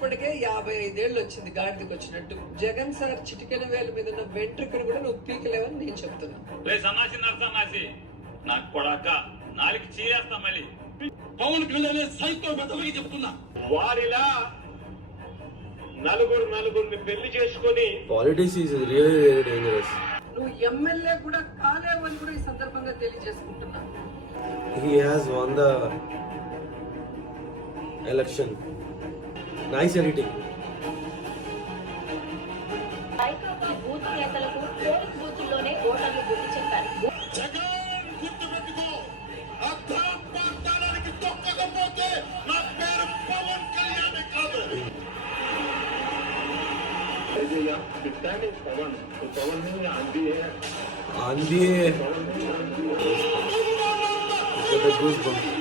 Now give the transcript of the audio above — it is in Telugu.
ఇప్పటికే 55 ఏళ్ళు వచ్చింది గాడిదకి వచ్చినట్టు. జగన్ సార్ చిటికెన వేల మీద ఉన్న వెంట్రుకను కూడా నువ్వు పీకలేవని నేను చెప్తున్నా. సన్నాసి నాకు కొడాక నాలుగు చీరేస్తా మళ్ళీ. పవన్ కళ్యాణ్ సైతం బతమని చెప్తున్నా. వారిలా నలుగురిని పెళ్లి చేసుకొని politics is really very dangerous. నువ్వు ఎమ్మెల్యే కూడా కాలేవని కూడా ఈ సందర్భంగా తెలియజేసుకుంటున్నా. He has won the election. Nice editing. Vaikapa booth నేతలకు పోలింగ్ బూతుల్లోనే ఓటర్లు బుద్ధి చెప్పారు. జగన్ గుర్తుపెట్టుకో, అర్థానికి తొక్కకపోతే నా పేరు పవన్ కళ్యాణ్ కాదు. आंधी है. Goosebumps.